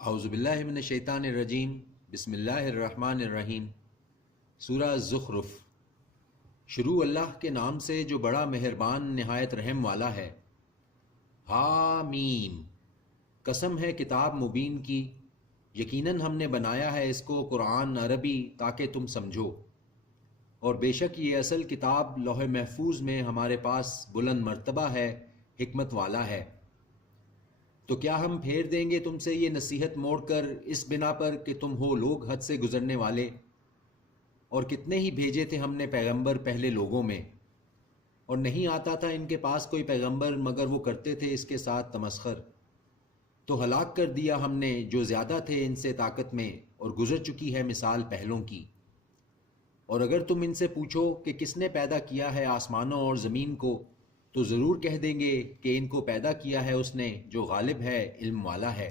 اعوذ باللہ من الشیطان الرجیم، بسم اللہ الرحمن الرحیم۔ سورہ زخرف۔ شروع اللہ کے نام سے جو بڑا مہربان نہایت رحم والا ہے۔ حامیم، قسم ہے کتاب مبین کی، یقیناً ہم نے بنایا ہے اس کو قرآن عربی تاکہ تم سمجھو، اور بے شک یہ اصل کتاب لوح محفوظ میں ہمارے پاس بلند مرتبہ ہے، حکمت والا ہے۔ تو کیا ہم پھیر دیں گے تم سے یہ نصیحت موڑ کر اس بنا پر کہ تم ہو لوگ حد سے گزرنے والے؟ اور کتنے ہی بھیجے تھے ہم نے پیغمبر پہلے لوگوں میں، اور نہیں آتا تھا ان کے پاس کوئی پیغمبر مگر وہ کرتے تھے اس کے ساتھ تمسخر۔ تو ہلاک کر دیا ہم نے جو زیادہ تھے ان سے طاقت میں، اور گزر چکی ہے مثال پہلوں کی۔ اور اگر تم ان سے پوچھو کہ کس نے پیدا کیا ہے آسمانوں اور زمین کو، تو ضرور کہہ دیں گے کہ ان کو پیدا کیا ہے اس نے جو غالب ہے، علم والا ہے۔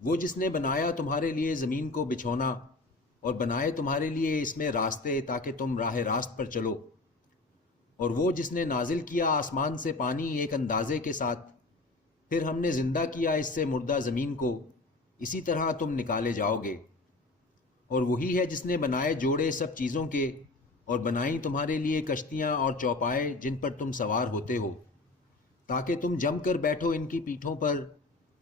وہ جس نے بنایا تمہارے لیے زمین کو بچھونا، اور بنائے تمہارے لیے اس میں راستے تاکہ تم راہ راست پر چلو، اور وہ جس نے نازل کیا آسمان سے پانی ایک اندازے کے ساتھ، پھر ہم نے زندہ کیا اس سے مردہ زمین کو، اسی طرح تم نکالے جاؤ گے۔ اور وہی ہے جس نے بنائے جوڑے سب چیزوں کے، اور بنائیں تمہارے لیے کشتیاں اور چوپائے جن پر تم سوار ہوتے ہو، تاکہ تم جم کر بیٹھو ان کی پیٹھوں پر،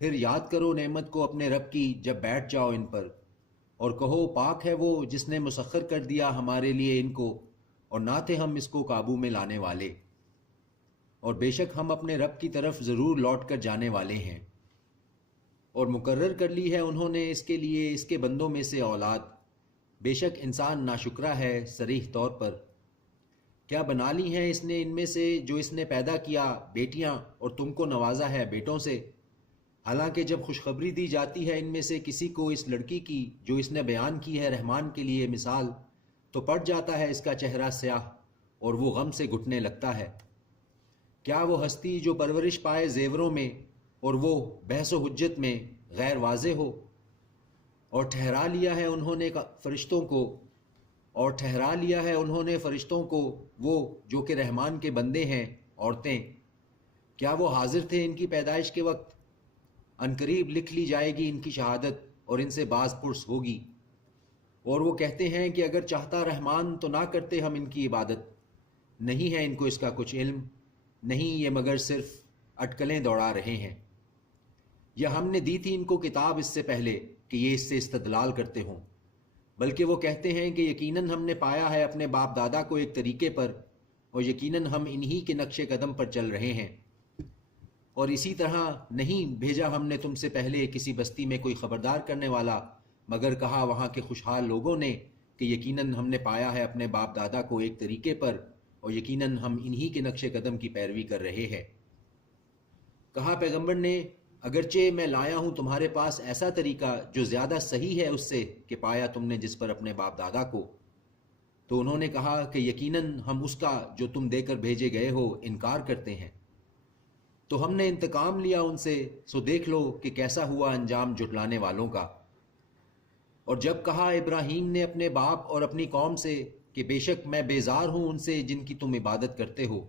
پھر یاد کرو نعمت کو اپنے رب کی جب بیٹھ جاؤ ان پر، اور کہو پاک ہے وہ جس نے مسخر کر دیا ہمارے لیے ان کو، اور نہ تھے ہم اس کو قابو میں لانے والے، اور بے شک ہم اپنے رب کی طرف ضرور لوٹ کر جانے والے ہیں۔ اور مقرر کر لی ہے انہوں نے اس کے لیے اس کے بندوں میں سے اولاد، بے شک انسان ناشکرا ہے صریح طور پر۔ کیا بنا لی ہیں اس نے ان میں سے جو اس نے پیدا کیا بیٹیاں، اور تم کو نوازا ہے بیٹوں سے، حالانکہ جب خوشخبری دی جاتی ہے ان میں سے کسی کو اس لڑکی کی جو اس نے بیان کی ہے رحمان کے لیے مثال، تو پڑ جاتا ہے اس کا چہرہ سیاہ، اور وہ غم سے گھٹنے لگتا ہے۔ کیا وہ ہستی جو پرورش پائے زیوروں میں، اور وہ بحث و حجت میں غیر واضح ہو؟ اور ٹھہرا لیا ہے انہوں نے فرشتوں کو وہ جو کہ رحمان کے بندے ہیں، عورتیں۔ کیا وہ حاضر تھے ان کی پیدائش کے وقت؟ عنقریب لکھ لی جائے گی ان کی شہادت، اور ان سے باز پرس ہوگی۔ اور وہ کہتے ہیں کہ اگر چاہتا رحمان تو نہ کرتے ہم ان کی عبادت، نہیں ہے ان کو اس کا کچھ علم، نہیں یہ مگر صرف اٹکلیں دوڑا رہے ہیں۔ یا ہم نے دی تھی ان کو کتاب اس سے پہلے کہ یہ اس سے استدلال کرتے ہوں، بلکہ وہ کہتے ہیں کہ یقیناً ہم نے پایا ہے اپنے باپ دادا کو ایک طریقے پر، اور یقیناً ہم انہی کے نقش قدم پر چل رہے ہیں۔ اور اسی طرح نہیں بھیجا ہم نے تم سے پہلے کسی بستی میں کوئی خبردار کرنے والا، مگر کہا وہاں کے خوشحال لوگوں نے کہ یقیناً ہم نے پایا ہے اپنے باپ دادا کو ایک طریقے پر، اور یقیناً ہم انہی کے نقش قدم کی پیروی کر رہے ہیں۔ کہا پیغمبر نے اگرچہ میں لایا ہوں تمہارے پاس ایسا طریقہ جو زیادہ صحیح ہے اس سے کہ پایا تم نے جس پر اپنے باپ دادا کو، تو انہوں نے کہا کہ یقیناً ہم اس کا جو تم دے کر بھیجے گئے ہو انکار کرتے ہیں۔ تو ہم نے انتقام لیا ان سے، سو دیکھ لو کہ کیسا ہوا انجام جھٹلانے والوں کا۔ اور جب کہا ابراہیم نے اپنے باپ اور اپنی قوم سے کہ بے شک میں بیزار ہوں ان سے جن کی تم عبادت کرتے ہو،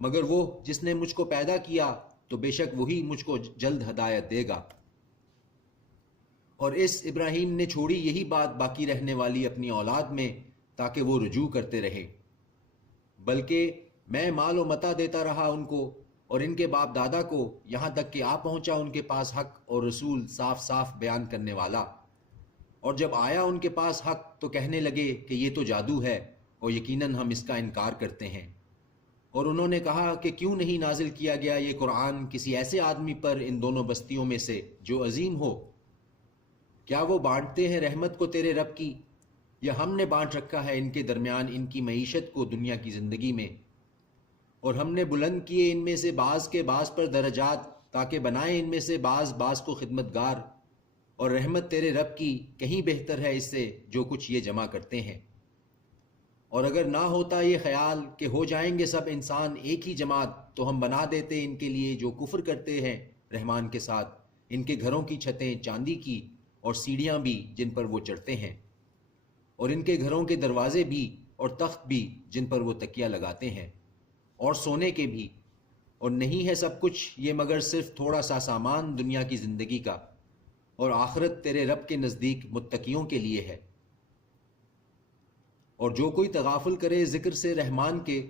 مگر وہ جس نے مجھ کو پیدا کیا تو بے شک وہی مجھ کو جلد ہدایت دے گا۔ اور اس ابراہیم نے چھوڑی یہی بات باقی رہنے والی اپنی اولاد میں تاکہ وہ رجوع کرتے رہے، بلکہ میں مال و متاع دیتا رہا ان کو اور ان کے باپ دادا کو، یہاں تک کہ آ پہنچا ان کے پاس حق اور رسول صاف صاف بیان کرنے والا۔ اور جب آیا ان کے پاس حق تو کہنے لگے کہ یہ تو جادو ہے، اور یقیناً ہم اس کا انکار کرتے ہیں۔ اور انہوں نے کہا کہ کیوں نہیں نازل کیا گیا یہ قرآن کسی ایسے آدمی پر ان دونوں بستیوں میں سے جو عظیم ہو؟ کیا وہ بانٹتے ہیں رحمت کو تیرے رب کی، یا ہم نے بانٹ رکھا ہے ان کے درمیان ان کی معیشت کو دنیا کی زندگی میں؟ اور ہم نے بلند کیے ان میں سے بعض کے بعض پر درجات تاکہ بنائیں ان میں سے بعض بعض کو خدمتگار، اور رحمت تیرے رب کی کہیں بہتر ہے اس سے جو کچھ یہ جمع کرتے ہیں۔ اور اگر نہ ہوتا یہ خیال کہ ہو جائیں گے سب انسان ایک ہی جماعت، تو ہم بنا دیتے ان کے لیے جو کفر کرتے ہیں رحمان کے ساتھ ان کے گھروں کی چھتیں چاندی کی، اور سیڑھیاں بھی جن پر وہ چڑھتے ہیں، اور ان کے گھروں کے دروازے بھی اور تخت بھی جن پر وہ تکیہ لگاتے ہیں، اور سونے کے بھی۔ اور نہیں ہے سب کچھ یہ مگر صرف تھوڑا سا سامان دنیا کی زندگی کا، اور آخرت تیرے رب کے نزدیک متقیوں کے لیے ہے۔ اور جو کوئی تغافل کرے ذکر سے رحمان کے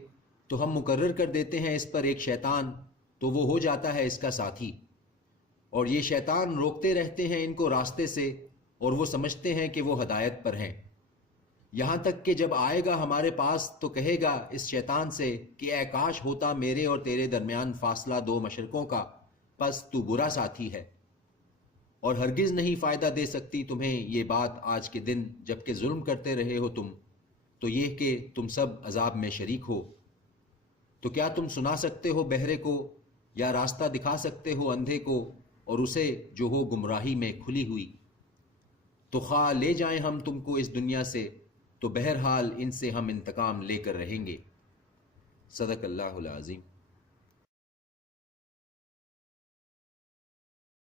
تو ہم مقرر کر دیتے ہیں اس پر ایک شیطان، تو وہ ہو جاتا ہے اس کا ساتھی، اور یہ شیطان روکتے رہتے ہیں ان کو راستے سے، اور وہ سمجھتے ہیں کہ وہ ہدایت پر ہیں، یہاں تک کہ جب آئے گا ہمارے پاس تو کہے گا اس شیطان سے کہ اے کاش ہوتا میرے اور تیرے درمیان فاصلہ 2 مشرقوں کا، پس تو برا ساتھی ہے، اور ہرگز نہیں فائدہ دے سکتی تمہیں یہ بات آج کے دن جب کہ ظلم کرتے رہے ہو تم، تو یہ کہ تم سب عذاب میں شریک ہو۔ تو کیا تم سنا سکتے ہو بہرے کو، یا راستہ دکھا سکتے ہو اندھے کو، اور اسے جو ہو گمراہی میں کھلی ہوئی؟ تو خواہ لے جائیں ہم تم کو اس دنیا سے، تو بہرحال ان سے ہم انتقام لے کر رہیں گے۔ صدق اللہ العظیم۔